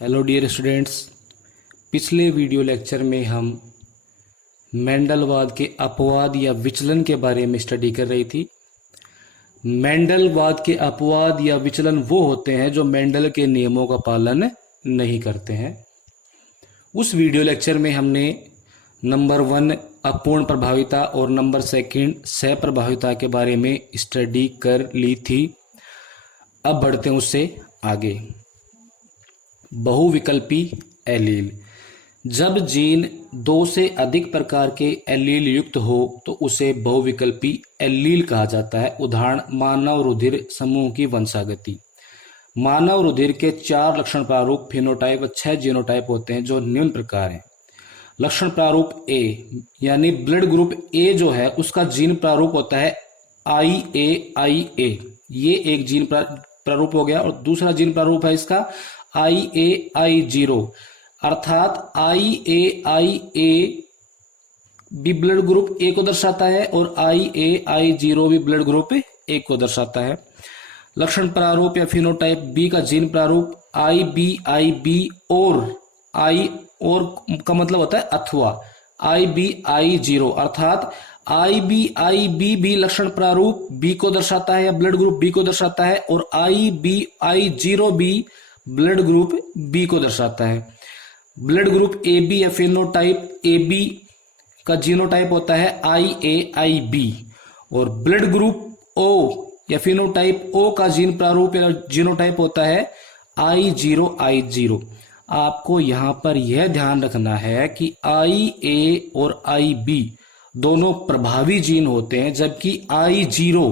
Hello dear students. पिछले video lecture में हम मेंडलवाद के अपवाद या विचलन के बारे में स्टडी कर रही थी। मेंडलवाद के अपवाद या विचलन वो होते हैं जो मेंडल के नियमों का पालन नहीं करते हैं। उस वीडियो लेक्चर में हमने नंबर 1 अपूर्ण प्रभाविता और नंबर 2 सहप्रभाविता के बारे में स्टडी कर ली थी। अब बढ़ते हैं उससे आगे। बहुविकल्पी एलील। जब जीन 2 से अधिक प्रकार के एलील युक्त हो तो उसे बहुविकल्पी एलील कहा जाता है। उदाहरण मानव रुधिर समूह की वंशागति। मानव रुधिर के 4 लक्षण प्रारूप फिनोटाइप व 6 जीनोटाइप होते हैं जो निम्न प्रकार हैं। लक्षण प्रारूप ए यानी ब्लड ग्रुप ए जो है उसका जीन प्रारूप होता है IA ये एक जीन प्रारूप हो गया। और दूसरा जीन प्रारूप है इसका IA अर्थात IA भी ब्लड ग्रुप ए को दर्शाता है और IA भी ब्लड ग्रुप ए को दर्शाता है। लक्षण प्रारूप या फिनोटाइप बी का जीन प्रारूप IB और का मतलब होता है अथवा IB अर्थात IB भी लक्षण प्रारूप बी को दर्शाता है या ब्लड ग्रुप बी को दर्शाता है और IB भी ब्लड ग्रुप बी को दर्शाता है। ब्लड ग्रुप AB या फिनोटाइप AB का जीनोटाइप होता है IAIB और ब्लड ग्रुप O या फिनोटाइप O का जीन प्रारूप या जीनोटाइप होता है I0। आपको यहां पर यह ध्यान रखना है कि IA और IB दोनों प्रभावी जीन होते हैं जबकि I0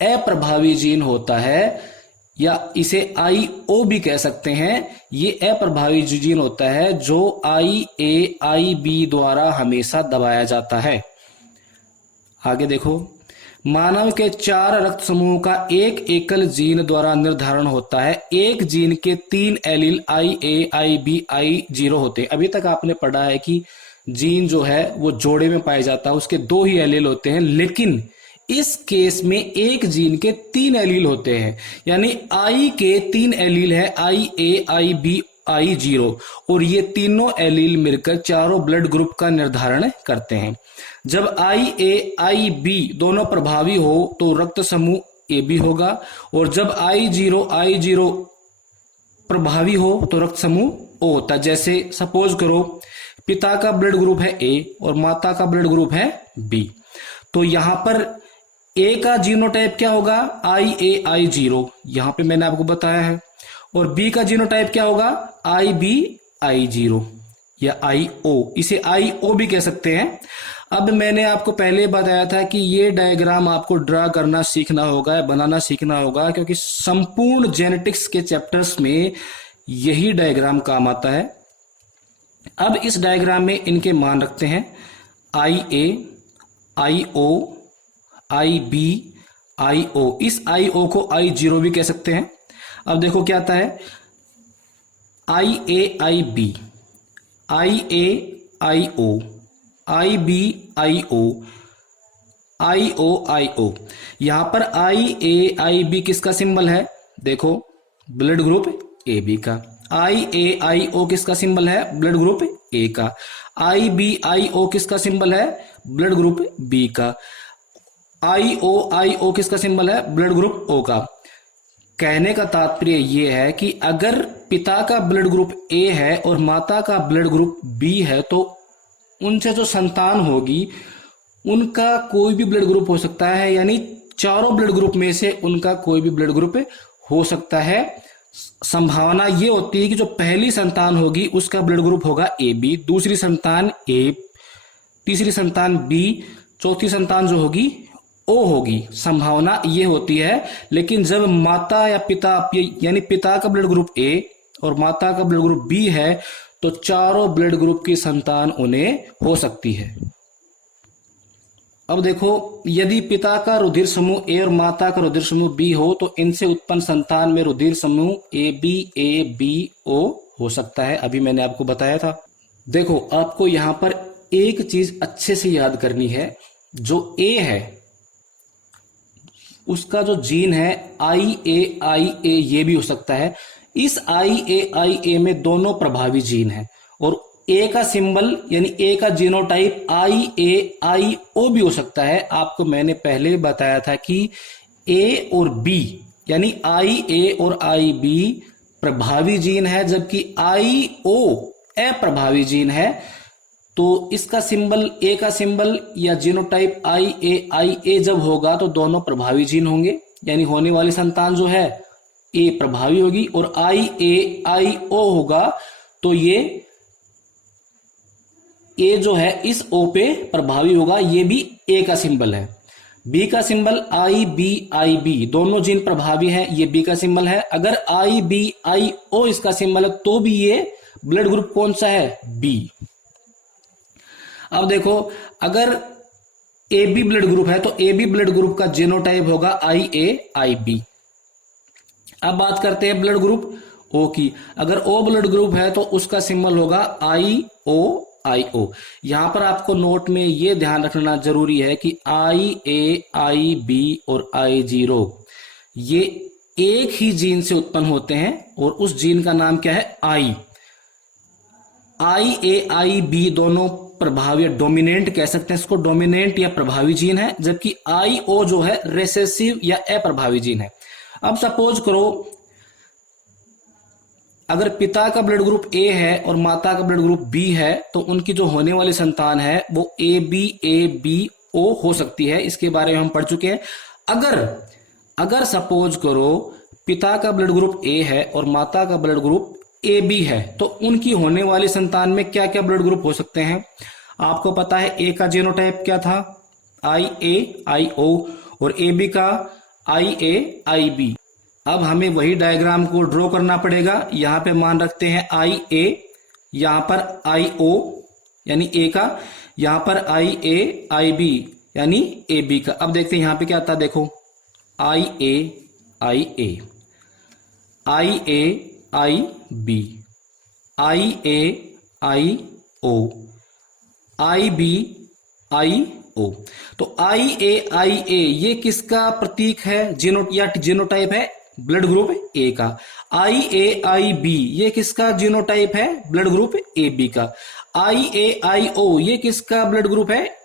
अप्रभावी जीन होता है या इसे IO भी कह सकते हैं। ये अप्रभावी जीन होता है जो IAIB द्वारा हमेशा दबाया जाता है। आगे देखो, मानव के 4 रक्त समूह का एक एकल जीन द्वारा निर्धारण होता है। एक जीन के 3 एलील IAIB I0 होते हैं। अभी तक आपने पढ़ा है कि जीन जो है वो जोड़े में पाया जाता है, उसके 2 ही एलील होते हैं, लेकिन इस केस में एक जीन के 3 एलील होते हैं। यानी I के 3 एलील है IAIB I0 और ये तीनों एलील मिलकर चारों ब्लड ग्रुप का निर्धारण करते हैं। जब IAIB दोनों प्रभावी हो तो रक्त समूह AB होगा और जब I0 प्रभावी हो तो रक्त समूह O होता है। जैसे सपोज करो पिता का ब्लड ग्रुप है A और माता का ब्लड ग्रुप है B, तो यहां पर A का जीनोटाइप क्या होगा IAI0, यहां पे मैंने आपको बताया है, और B का जीनोटाइप क्या होगा IBI0 या IO, इसे IO भी कह सकते हैं। अब मैंने आपको पहले बताया था कि ये डायग्राम आपको ड्रा करना सीखना होगा, बनाना सीखना होगा, क्योंकि संपूर्ण जेनेटिक्स के चैप्टर्स में यही डायग्राम काम आता है। अब इस डायग्राम में इनके मान रखते हैं IA, IO, IB, IO। इस IO को I0 भी कह सकते हैं। अब देखो क्या आता है IAIB, IAIO, IBIO, IOIO। यहां पर IAIB किसका सिंबल है? देखो ब्लड ग्रुप AB का। IAIO किसका सिंबल है? ब्लड ग्रुप A का। IBIO किसका सिंबल है? ब्लड ग्रुप B का। IOIO किसका सिंबल है? ब्लड ग्रुप O का। कहने का तात्पर्य यह है कि अगर पिता का ब्लड ग्रुप A है और माता का ब्लड ग्रुप B है तो उनसे जो संतान होगी उनका कोई भी ब्लड ग्रुप हो सकता है, यानी चारों ब्लड ग्रुप में से उनका कोई भी ब्लड ग्रुप हो सकता है। संभावना ये होती है कि जो पहली संतान होगी उसका ब्लड ग्रुप होगा AB, दूसरी संतान A, तीसरी संतान B, चौथी संतान जो होगी O होगी। संभावना ये होती है। लेकिन जब माता या पिता यानी पिता का ब्लड ग्रुप A और माता का ब्लड ग्रुप B है तो चारों ब्लड ग्रुप की संतान उन्हें हो सकती है। अब देखो, यदि पिता का रुधिर समूह A और माता का रुधिर समूह B हो तो इनसे उत्पन्न संतान में रुधिर समूह ABABO हो सकता है। अभी मैंने आपको बताया था। देखो, आपको यहां पर एक चीज अच्छे से याद करनी है। जो A है उसका जो जीन है IA ये भी हो सकता है। इस IAIA में दोनों प्रभावी जीन हैं और ए का सिंबल यानी ए का जीनोटाइप IAIO भी हो सकता है। आपको मैंने पहले बताया था कि ए और बी यानी IA और IB प्रभावी जीन है जबकि IO अप्रभावी जीन है। तो इसका सिंबल ए का सिंबल या जीनोटाइप IAIA जब होगा तो दोनों प्रभावी जीन होंगे, यानी होने वाली संतान जो है ए प्रभावी होगी, और IAIO होगा तो ये ए जो है इस ओ पे प्रभावी होगा, ये भी ए का सिंबल है। बी का सिंबल IBIB, दोनों जीन प्रभावी हैं, ये बी का सिंबल है। अगर IBIO इसका सिंबल है तो भी ये ब्लड ग्रुप कौन सा है? बी। अब देखो अगर AB ब्लड ग्रुप है तो AB ब्लड ग्रुप का जीनोटाइप होगा IAIB। अब बात करते हैं ब्लड ग्रुप O की। अगर O ब्लड ग्रुप है तो उसका सिंबल होगा IOIO। यहां पर आपको नोट में यह ध्यान रखना जरूरी है कि IAIB और I0 ये एक ही जीन से उत्पन्न होते हैं और उस जीन का नाम क्या है? IAIB दोनों प्रभावी डोमिनेंट कह सकते हैं इसको, डोमिनेंट या प्रभावी जीन है, जबकि IO जो है रिसेसिव या अप्रभावी जीन है। अब सपोज करो अगर पिता का ब्लड ग्रुप A है और माता का ब्लड ग्रुप B है तो उनकी जो होने वाली संतान है वो ABABO हो सकती है। इसके बारे में हम पढ़ चुके हैं। अगर सपोज करो पिता का ब्लड ग्रुप A है और माता का ब्लड ग्रुप AB है तो उनकी होने वाली संतान में क्या क्या ब्लड ग्रुप हो सकते हैं? आपको पता है A का जीनोटाइप क्या था? IAIO और AB का IAIB। अब हमें वही डायग्राम को ड्रॉ करना पड़ेगा। यहां पे मान रखते हैं IA, यहां पर IO यानी A का, यहां पर IAIB यानी AB का। अब देखते हैं यहां पे क्या आता है, देखो IAIA, IAIB, IAIO, IBIO। तो IAIA ये किसका प्रतीक है? जीनोटाइप है ब्लड ग्रुप A का। IAIB ये किसका जीनोटाइप है? ब्लड ग्रुप AB का। IAIO ये किसका ब्लड ग्रुप है?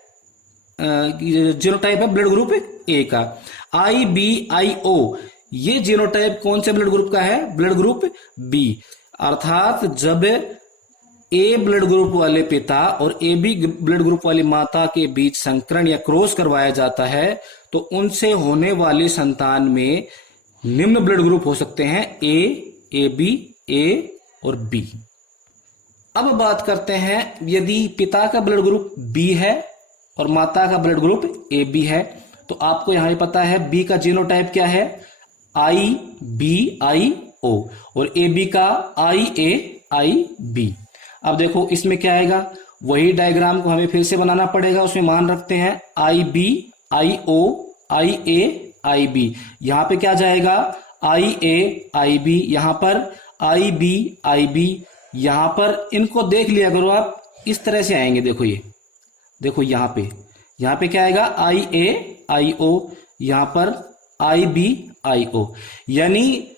जीनोटाइप है ब्लड ग्रुप A का। IBIO ये जीनोटाइप कौन से ब्लड ग्रुप का है? Blood group B। अर्थात जब A ब्लड ग्रुप वाले पिता और AB ब्लड ग्रुप वाली माता के बीच संकरण या क्रॉस करवाया जाता है तो उनसे होने वाली संतान में निम्न ब्लड ग्रुप हो सकते हैं A, AB, A और B। अब बात करते हैं यदि पिता का ब्लड ग्रुप B है और माता का ब्लड ग्रुप AB है तो आपको यहां पता है B का जीनोटाइप क्या है? IBIO और AB का IAIB। अब देखो इसमें क्या आएगा, वही डायग्राम को हमें फिर से बनाना पड़ेगा। उसमें मान रखते हैं IBIO IAIB। यहां पे क्या जाएगा? IAIB, यहां पर IBIB, यहां पर इनको देख लिया करो आप, इस तरह से आएंगे। देखो ये देखो यहां पे क्या आएगा? IAIO, यहां पर IBIO। यानी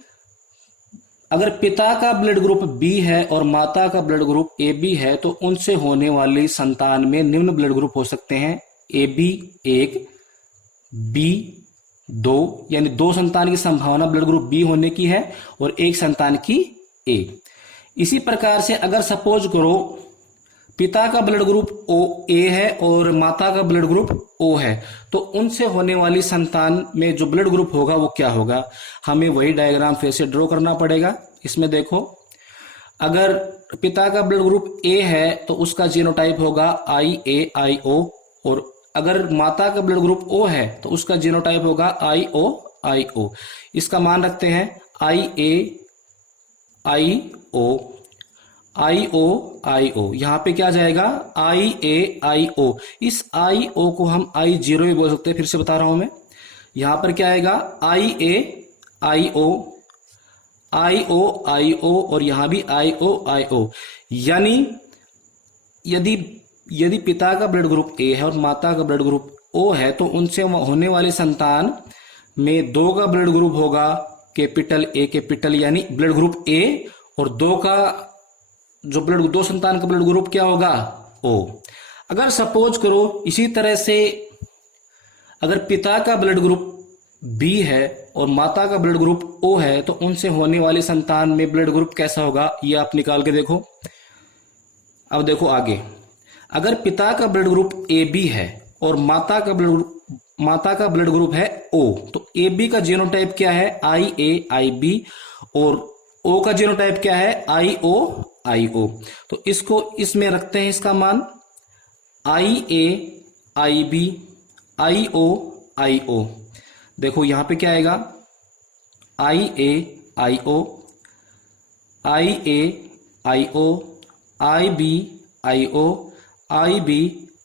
अगर पिता का ब्लड ग्रुप B है और माता का ब्लड ग्रुप AB है तो उनसे होने वाली संतान में निम्न ब्लड ग्रुप हो सकते हैं AB 1, B 2, यानी 2 संतान की संभावना ब्लड ग्रुप B होने की है और 1 संतान की A। इसी प्रकार से अगर सपोज करो पिता का ब्लड ग्रुप A है और माता का ब्लड ग्रुप O है तो उनसे होने वाली संतान में जो ब्लड ग्रुप होगा वो क्या होगा? हमें वही डायग्राम फिर से ड्रॉ करना पड़ेगा। इसमें देखो अगर पिता का ब्लड ग्रुप A है तो उसका जीनोटाइप होगा IAIO और अगर माता का ब्लड ग्रुप O है तो उसका जीनोटाइप होगा IOIO। इसका मान रखते हैं IAIO IOIO। यहां पे क्या जाएगा? IAIO। इस IO को हम I0 भी बोल सकते हैं, फिर से बता रहा हूं मैं। यहां पर क्या आएगा? IAIO IOIO और यहां भी IOIO। यानी यदि पिता का ब्लड ग्रुप A है और माता का ब्लड ग्रुप O है तो उनसे होने वाली संतान में 2 का ब्लड ग्रुप होगा कैपिटल ए कैपिटल यानी ब्लड ग्रुप ए, और दो का जो ब्लड, दो संतान का ब्लड ग्रुप क्या होगा, ओ। अगर सपोज करो इसी तरह से अगर पिता का ब्लड ग्रुप बी है और माता का ब्लड ग्रुप ओ है, तो उनसे होने वाली संतान में ब्लड ग्रुप कैसा होगा, ये आप निकाल के देखो। अब देखो आगे, अगर पिता का ब्लड ग्रुप ए बी है और माता का ब्लड ग्रुप है ओ, तो ए बी का जीनोटाइप क्या है, आई ए आई बी, और ओ का जीनोटाइप क्या है, आई ओ आई ओ। तो इसको इसमें रखते हैं, इसका मान आई ए आई बी आई ओ आई ओ। देखो यहां पे क्या आएगा, आई A I O I A I O I B I O I B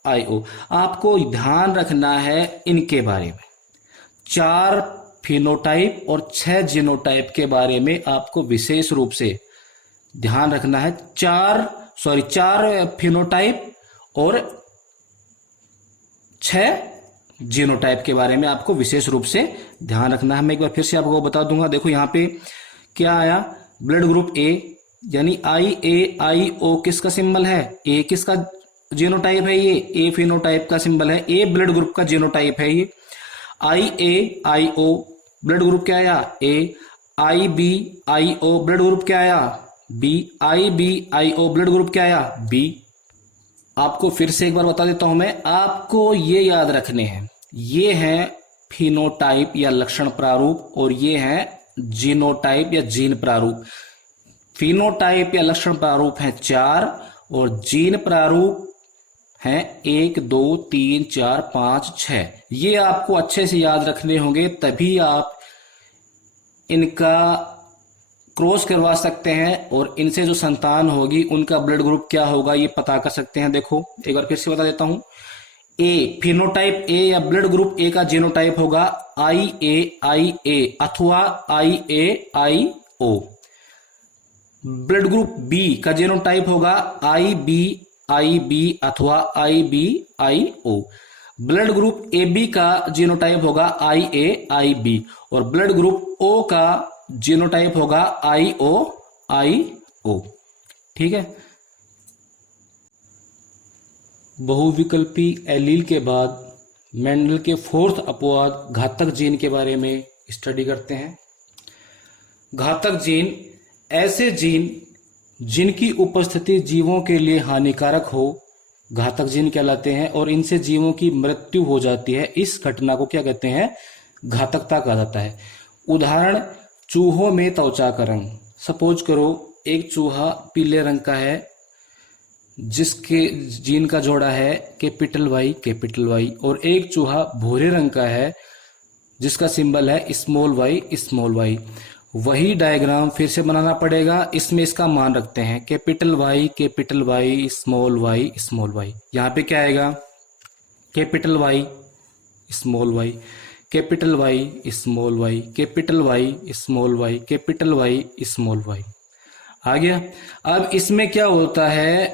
I ओ। आपको ध्यान रखना है इनके बारे में, 4 फिनोटाइप और 6 जीनोटाइप के बारे में आपको विशेष रूप से ध्यान रखना है। 4 फिनोटाइप और 6 जीनोटाइप के बारे में आपको विशेष रूप से ध्यान रखना है। मैं एक बार फिर से आपको बता दूंगा। देखो यहां पे क्या आया, ब्लड ग्रुप ए यानी आई ए आई ओ किसका सिंबल है, ए किसका जीनोटाइप है, ये ए फिनोटाइप का सिंबल है, ए ब्लड ग्रुप का जीनोटाइप है ये। आई A I O blood group क्या आया, A. I B I O blood group क्या आया, B. I B I O blood group क्या आया, बी। आपको फिर से एक बार बता देता हूं मैं, आपको ये याद रखने हैं, ये है फिनोटाइप या लक्षण प्रारूप और ये है जीनोटाइप या जीन प्रारूप। फिनोटाइप या लक्षण प्रारूप है 4 और जीन प्रारूप है 1 2 3 4 5 6। ये आपको अच्छे से याद रखने होंगे, तभी आप इनका क्रॉस करवा सकते हैं और इनसे जो संतान होगी उनका ब्लड ग्रुप क्या होगा ये पता कर सकते हैं। देखो एक बार फिर से बता देता हूं, ए फिनोटाइप ए या ब्लड ग्रुप ए का जीनोटाइप होगा आई ए अथवा I A I O. Blood group B का जीनोटाइप होगा आई बी अथवा I B I O. Blood group A B का जीनोटाइप होगा आई ए आई बी और ब्लड ग्रुप ओ का जीनोटाइप होगा आई ओ। ठीक है। बहुविकल्पी एलील के बाद मेंडल के 4th अपवाद घातक जीन के बारे में स्टडी करते हैं। घातक जीन ऐसे जीन जिनकी उपस्थिति जीवों के लिए हानिकारक हो घातक जीन कहलाते हैं और इनसे जीवों की मृत्यु हो जाती है। इस घटना को क्या कहते हैं, घातकता कहा जाता है। उदाहरण, चूहों में त्वचा का रंग। सपोज करो एक चूहा पीले रंग का है जिसके जीन का जोड़ा है कैपिटल वाई और एक चूहा भूरे रंग का है जिसका सिंबल है स्मॉल वाई। वही डायग्राम फिर से बनाना पड़ेगा, इसमें इसका मान रखते हैं कैपिटल वाई स्मॉल वाई। यहाँ पे क्या आएगा, capital Y small Y, capital Y small Y, capital Y small Y, capital Y small Y. आ गया। अब इसमें क्या होता है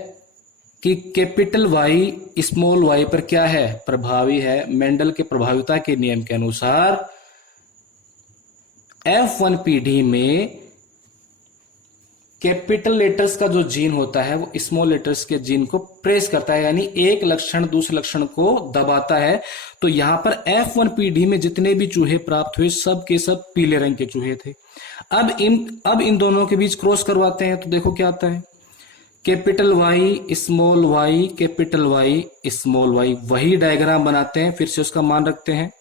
कि कैपिटल वाई स्मॉल वाई पर क्या है, प्रभावी है। मेंडल के प्रभाविता के नियम के अनुसार F1 पीढ़ी में कैपिटल लेटर्स का जो जीन होता है वो स्मॉल लेटर्स के जीन को प्रेस करता है, यानी एक लक्षण दूसरे लक्षण को दबाता है। तो यहां पर F1 पीढ़ी में जितने भी चूहे प्राप्त हुए सब के सब पीले रंग के चूहे थे। अब इन दोनों के बीच क्रॉस करवाते हैं तो देखो क्या आता है, capital Y small Y, capital Y small Y. वही डायग्राम बनाते हैं, फिर से उसका मान रखते हैं।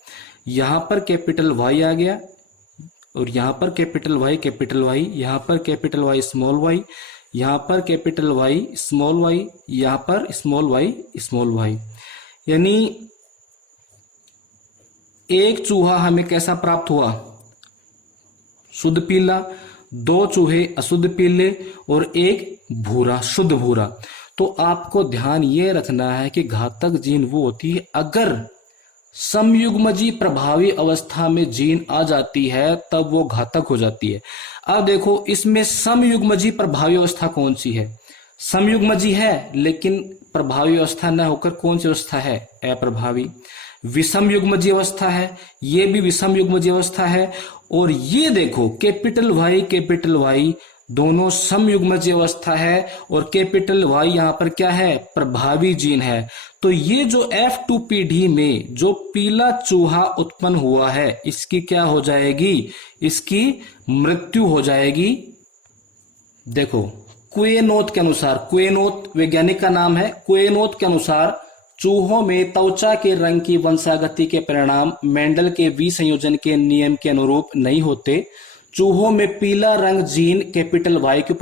यहां पर कैपिटल वाई आ गया और यहां पर कैपिटल वाई, यहां पर कैपिटल वाई स्मॉल वाई, यहां पर कैपिटल वाई स्मॉल वाई, यहां पर स्मॉल वाई। यानी एक चूहा हमें कैसा प्राप्त हुआ, शुद्ध पीला, 2 चूहे अशुद्ध पीले और एक भूरा, शुद्ध भूरा। तो आपको ध्यान ये रखना है कि घातक जीन वो होती है अगर समयुग्मजी प्रभावी अवस्था में जीन आ जाती है तब वो घातक हो जाती है। अब देखो इसमें समयुग्मजी प्रभावी अवस्था कौन सी है, समयुग्मजी है लेकिन प्रभावी अवस्था न होकर कौन सी अवस्था है, अप्रभावी। विषम युग्मजीय अवस्था है, ये भी विषम युग्मजीय अवस्था है। और ये देखो कैपिटल वाई दोनों समयुग्मजीय अवस्था है और कैपिटल वाई यहां पर क्या है, प्रभावी जीन है। तो ये जो F2PD में जो पीला चूहा उत्पन्न हुआ है इसकी क्या हो जाएगी, इसकी मृत्यु हो जाएगी। देखो कुएनोथ के अनुसार, कुएनोथ वैज्ञानिक का नाम है, कुएनोथ के अनुसार चूहों में त्वचा के रंग की वंशागति के परिणाम मेंडल के विसंयोजन के नियम के अनुरूप नहीं होते। चूहों में पीला रंग जीन कैपिटल वाई की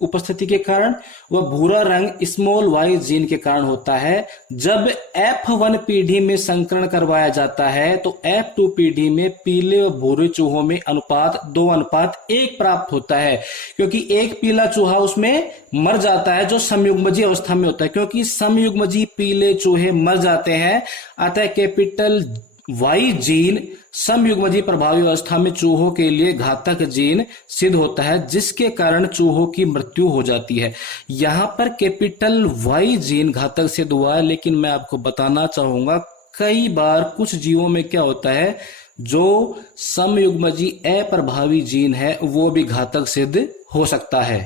उपस्थिति के कारण व भूरा रंग स्मॉल वाई जीन के कारण होता है। जब F1 पीढ़ी में संकरण करवाया जाता है तो F2 पीढ़ी में पीले व भूरे चूहों में अनुपात 2:1 प्राप्त होता है, क्योंकि एक पीला चूहा उसमें मर जाता है जो समयुग्मजीय अवस्था में होता है, क्योंकि समयुग्मजीय पीले चूहे मर जाते हैं। अतः कैपिटल वाई जीन समयुग्मजीय प्रभावी अवस्था में चूहों के लिए घातक जीन सिद्ध होता है, जिसके कारण चूहों की मृत्यु हो जाती है। यहां पर कैपिटल वाई जीन घातक सिद्ध हुआ है, लेकिन मैं आपको बताना चाहूंगा कई बार कुछ जीवों में क्या होता है, जो समयुग्मजीय अप्रभावी जीन है वो भी घातक सिद्ध हो सकता है।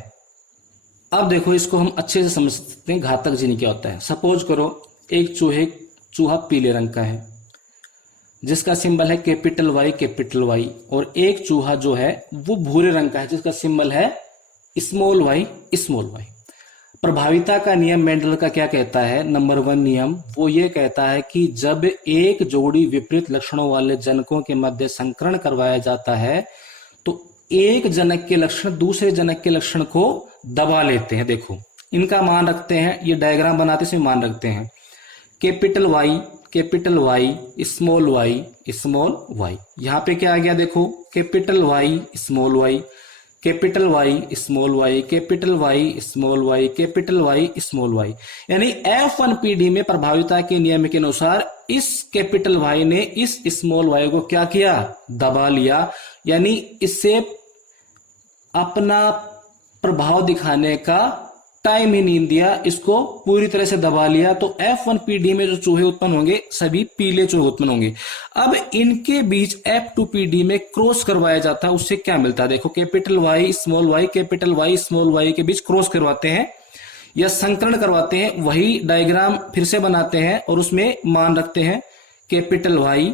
अब देखो इसको हम अच्छे से समझ सकते हैं घातक जीन क्या होता है। सपोज करो एक चूहा पीले रंग का है जिसका सिंबल है कैपिटल वाई, और एक चूहा जो है वो भूरे रंग का है जिसका सिंबल है स्मॉल वाई। प्रभाविता का नियम मेंडल का क्या कहता है, नंबर 1 नियम वो ये कहता है कि जब एक जोड़ी विपरीत लक्षणों वाले जनकों के मध्य संकरण करवाया जाता है तो एक जनक के लक्षण दूसरे जनक के लक्षण को दबा लेते हैं। देखो इनका मान रखते हैं, ये डायग्राम बनाते समय मान रखते हैं कैपिटल वाई स्मॉल वाई। यहां पे क्या आ गया देखो, capital Y small Y, capital Y small Y, capital Y small Y, capital Y small Y. यानी F1 पीढ़ी में प्रभाविता के नियम के अनुसार इस कैपिटल वाई ने इस स्मॉल वाई को क्या किया, दबा लिया, यानी इससे अपना प्रभाव दिखाने का टाइम ही नहीं दिया, इसको पूरी तरह से दबा लिया। तो F1 पीढ़ी में जो चूहे उत्पन्न होंगे सभी पीले चूहे उत्पन्न होंगे। अब इनके बीच F2 पीढ़ी में क्रॉस करवाया जाता है, उससे क्या मिलता है देखो, capital Y small Y, capital Y small Y के बीच क्रॉस करवाते हैं या संकरण करवाते हैं। वही डायग्राम फिर से बनाते हैं और उसमें मान रखते हैं capital Y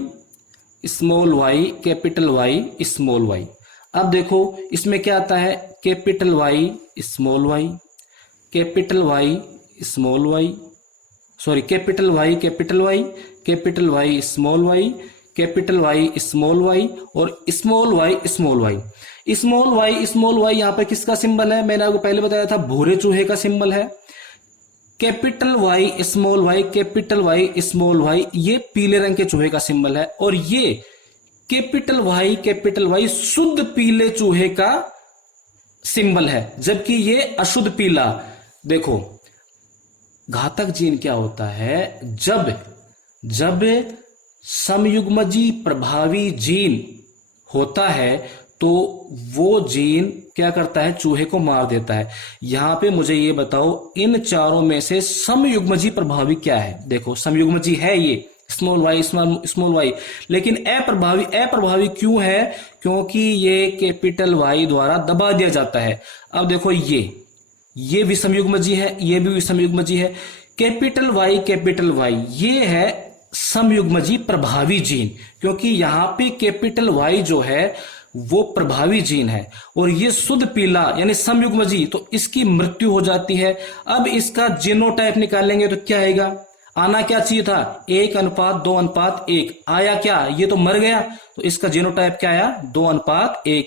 small Y, capital Y small Y. अब देखो इसमें क्या आता है, capital Y small Y, capital Y small Y, sorry capital Y capital Y, capital Y small Y, capital Y small Y और small Y small Y. Small Y यहां पर किसका सिंबल है, मैंने आपको पहले बताया था भूरे चूहे का सिंबल है। Capital Y small Y, capital Y small Y ये पीले रंग के चूहे का सिंबल है, और ये कैपिटल वाई शुद्ध पीले चूहे का सिंबल है, जबकि ये अशुद्ध पीला। देखो घातक जीन क्या होता है, जब समयुग्मजीय प्रभावी जीन होता है तो वो जीन क्या करता है, चूहे को मार देता है। यहां पे मुझे ये बताओ इन चारों में से समयुग्मजीय प्रभावी क्या है। देखो समयुग्मजीय है ये स्मॉल वाई, लेकिन अप्रभावी क्यों है, क्योंकि ये कैपिटल वाई द्वारा दबा दिया जाता है। अब देखो ये विषमयुग्मजीय है, ये भी विषमयुग्मजीय है। कैपिटल वाई ये है समयुग्मजीय प्रभावी जीन, क्योंकि यहां पे कैपिटल वाई जो है वो प्रभावी जीन है और ये शुद्ध पीला यानी समयुग्मजीय, तो इसकी मृत्यु हो जाती है। अब इसका जीनोटाइप निकालेंगे तो क्या आएगा, आना क्या चाहिए था 1:2:1, आया क्या, ये तो मर गया, तो इसका जीनोटाइप क्या आया 2:1।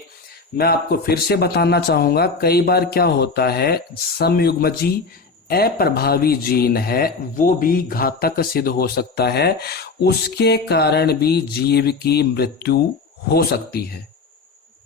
मैं आपको फिर से बताना चाहूंगा, कई बार क्या होता है समयुग्मजीय अप्रभावी जीन है वो भी घातक सिद्ध हो सकता है, उसके कारण भी जीव की मृत्यु हो सकती है।